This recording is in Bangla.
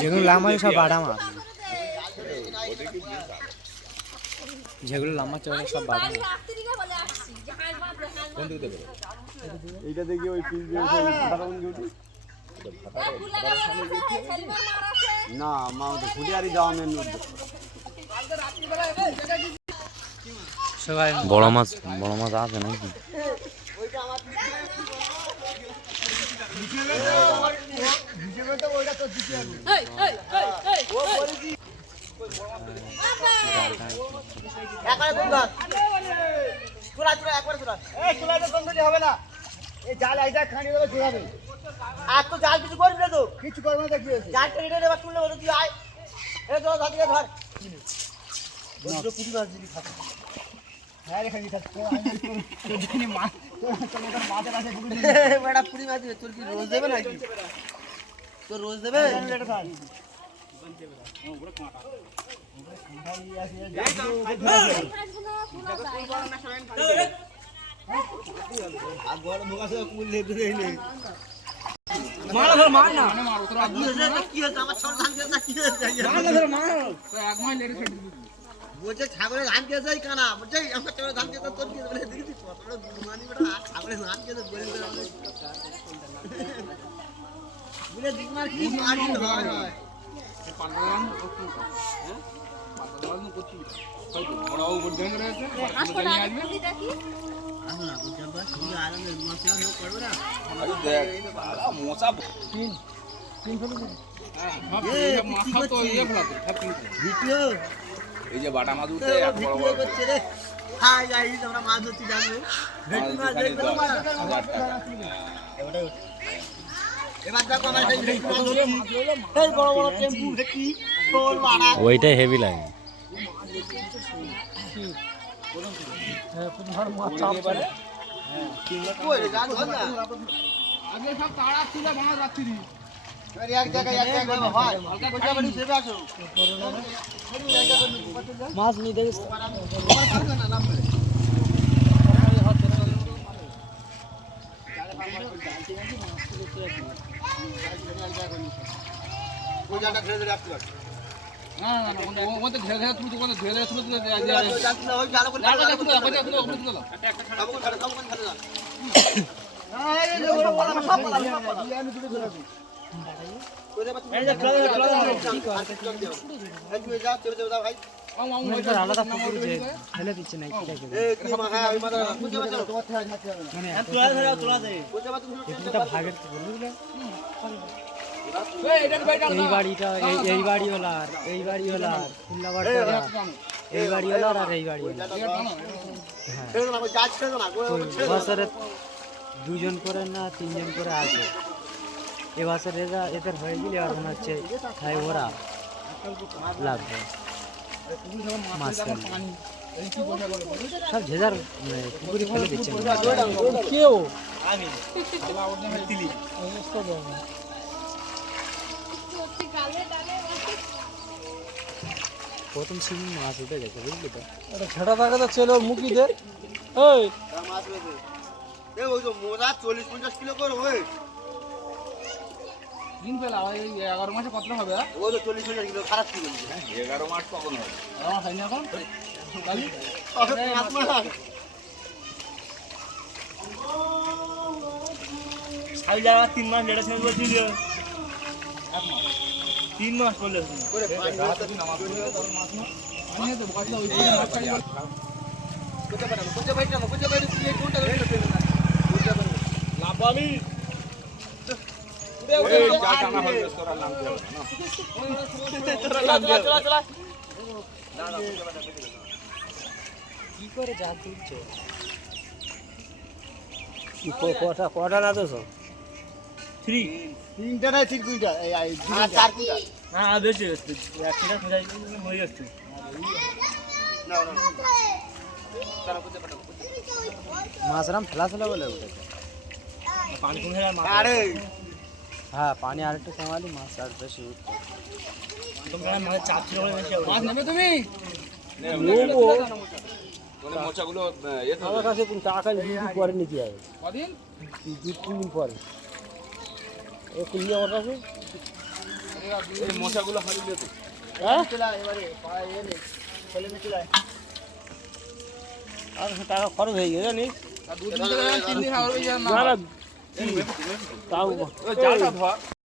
যেগুলো লাম্বা সব বাটা মাছ, যেগুলো লম্বা চড়া সব বাটা মাছ। এইটা দেখি ওই না মা ফুটিয়ারি যাওয়া মেন বড় মাছ আছে নাকি? হবে না, এই জাল এইটা খানি দেবে জোড়াবে। আর তো জাল কিছু করবি না, তো কিছু করবে না। কি হয়েছে? জালটা রেডে দেবা, তুললে বলো তুই আয়। এই ধর ধাদিকে ধর। বন্ধু পুরি মাছ দিবি খাতে। হ্যাঁ রে খালি খাতে। তো জানি মাছ তোমার মাছের আছে পুরি। বড়া পুরি মাছ দিবে, তোর কি রোজ দেবে নাকি? তোর রোজ দেবে? এটা খা। ওরে কাঁটা। আগর মুগাছে কুল লেবে দেইলে মার ধর মার না মার তোরা কি হচ্ছে আমার সর ধান কেনা কি হচ্ছে মার না ধর মার তো এক মাইল লেগে ছেড়ে দিবি বলছে ছাগলের ধান কে যাই কানা বলছে আমার ছাগলের ধান কে তোর কি বলে দেখি কত বড় গুমানি বড় আর ছাগলের ধান কে বলে বলে দিমার কি মারি হয় পান্ডালান করতে হ্যাঁ পান্ডালান করতে হয়তো বড় বড় দেন রয়েছে আসলে আসবে দেখি না বুঝছেন বা তুমি আরামে মাছ না করবে না আরে দেখ আলা মোচা তিন ফেলে হ্যাঁ মাথা তো ইয়ে ফেলাতে ভিডিও এই যে বাটা মাছ উঠে এক বড় বড় করছে রে হাই গাইস আমরা মাছ ধরতে জানবো ভেটকি মাছ দেখো মাছ এবারে এবার দেখো আমরা এই ভেটকি মাছ ধরে এই বড় বড় টেম্পু ভেটকি তোর বাড়া ওইটাই হেভি লাগে। হ্যাঁ পুনর মাছ চাপ পারে হ্যাঁ কই রে গান ধর না আগে সব তাড়া ছিল মাছ রাত্রি আরে এক জায়গায় হয় কোথা বাড়ি সেবে আসো মাছ নি দেখিস না নাম করে কোন জায়গা ধরে রাখতে পারো না না না ও তো ধরে ধরে তুমি তো কোন ধরে ধরে তুমি তো ওই জাল করে লাগা দেখো আপনি আপনি আপনি চলো সব কোন ধরে না এই যে বড় পালা সব পালা আমি দুটো ধরে আছি কোরে বাচ্চা এই যে ঠিক আছে এই যে যাও চলে যাও ভাই আলাদা পুকুর যে ফেলে দিচ্ছে না কি দেখে এই কি মা হ্যাঁ ওই মাথা বুঝতে পারছো তোমার থেকে হাতে হবে মানে তোলা ধরে তোলা দে বুঝতে পারছো এটা ভাগের বুঝলে এই বাড়িটা এই বাড়িওয়ালা আর এই বাড়িওয়ালা আর ফুল্লাবাড়ি এই বাড়িওয়ালা আর এই বাড়িওয়ালা বছরে দুজন করে না তিনজন করে আছে এবছর এদের হয়ে গেলে আর মনে হচ্ছে তাই ওরা লাগবে মাছ সব ঝেঝার পুকুরি ফেলে দিচ্ছে কেউ প্রথম সিজন মাছ উঠে গেছে বুঝলি তো এটা ছেড়া থাকে তো ছেলে ওর মুখি দে এই মাছ রয়েছে এ ওই তো মোরা 40-50 কিলো করে ওই দিন পেলা ওই 11 মাসে কত হবে ওই তো 40-50 কিলো খারাপ কি বলছিস 11 মাস কখন হবে আমার হয় না এখন কালি মাছ মাছ সাই জায়গা 3 মাস লেটে ছিল বলছিল 3 মাস করলে ওরে রাত দিন নামাজ পড়লে তখন মাছ না আমি তো বকাইলা ওই মাছ খাই কোথা বাইরে তুই কোনটা ধরে ফেলে না কোথা বাইরে লাপামি এই যা টানা হবে তোরা নাম দে না তোরা নাম দে চলা কি করে জাল তুলছে কোটা না তো 3টা না 2টা এই 4টা হ্যাঁ বেশি হচ্ছে একটা খোঁজাই হয়ে যাচ্ছে না না তারা কোথা পাঠাবো মাছরাম ফেলা বলে উঠেছে। পানি কমে গেলে মাছ আরে হ্যাঁ পানি আর একটু কমালি মাছ আর বেশি উঠতো। তোমার মাছের চাপ ছিল বলে বেশি মাছ নেবে তুমি মানে মোচাগুলো আমার কাছে টাকা পরে নিতে যাবে কদিন 2-3 দিন পরে ও কুলিয়ে আমার কাছে এই মোচাগুলো হারিয়ে যেত আর টাকা খরচ হয়ে গেছে জানিস আর 2 দিন থেকে 3 দিন আর ওই না না তাও জালটা ধোয়া